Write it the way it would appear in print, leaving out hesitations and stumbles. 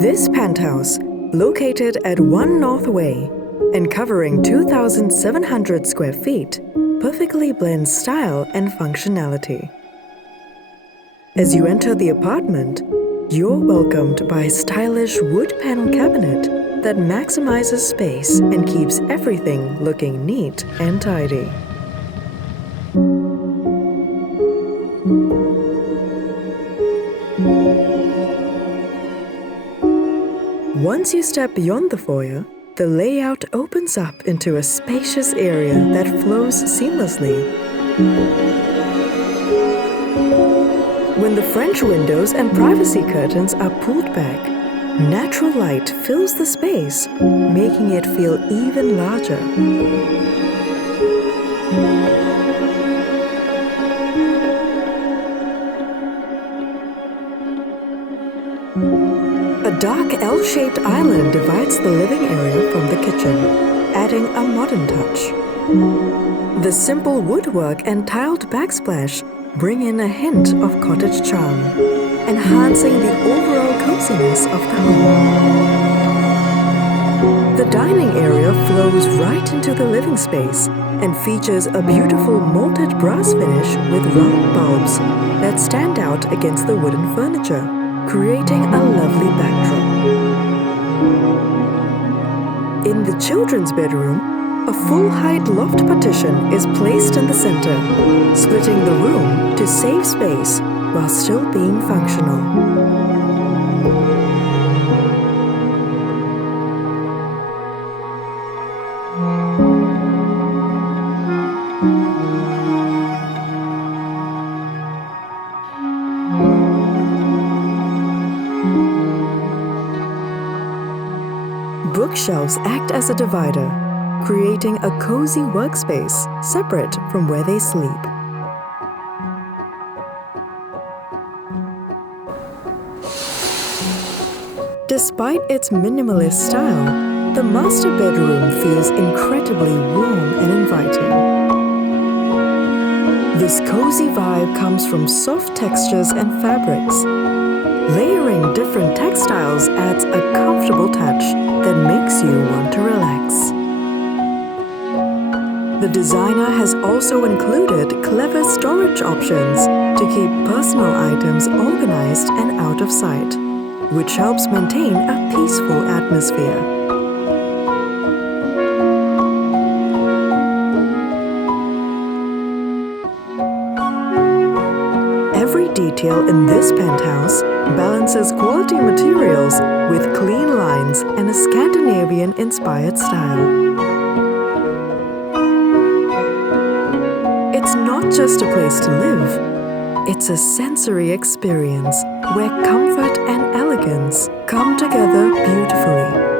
This penthouse, located at 1 North Way and covering 2,700 square feet, perfectly blends style and functionality. As you enter the apartment, you're welcomed by a stylish wood panel cabinet that maximizes space and keeps everything looking neat and tidy. Once you step beyond the foyer, the layout opens up into a spacious area that flows seamlessly. When the French windows and privacy curtains are pulled back, natural light fills the space, making it feel even larger. A dark L-shaped island divides the living area from the kitchen, adding a modern touch. The simple woodwork and tiled backsplash bring in a hint of cottage charm, enhancing the overall coziness of the home. The dining area flows right into the living space and features a beautiful molded brass finish with round bulbs that stand out against the wooden furniture, creating a lovely backdrop. In the children's bedroom, a full-height loft partition is placed in the center, splitting the room to save space while still being functional. Bookshelves act as a divider, creating a cozy workspace separate from where they sleep. Despite its minimalist style, the master bedroom feels incredibly warm and inviting. This cozy vibe comes from soft textures and fabrics. Layering different textiles adds a comfortable touch that makes you want to relax. The designer has also included clever storage options to keep personal items organized and out of sight, which helps maintain a peaceful atmosphere. Every detail in this penthouse balances quality materials with clean lines and a Scandinavian-inspired style. It's not just a place to live, it's a sensory experience where comfort and elegance come together beautifully.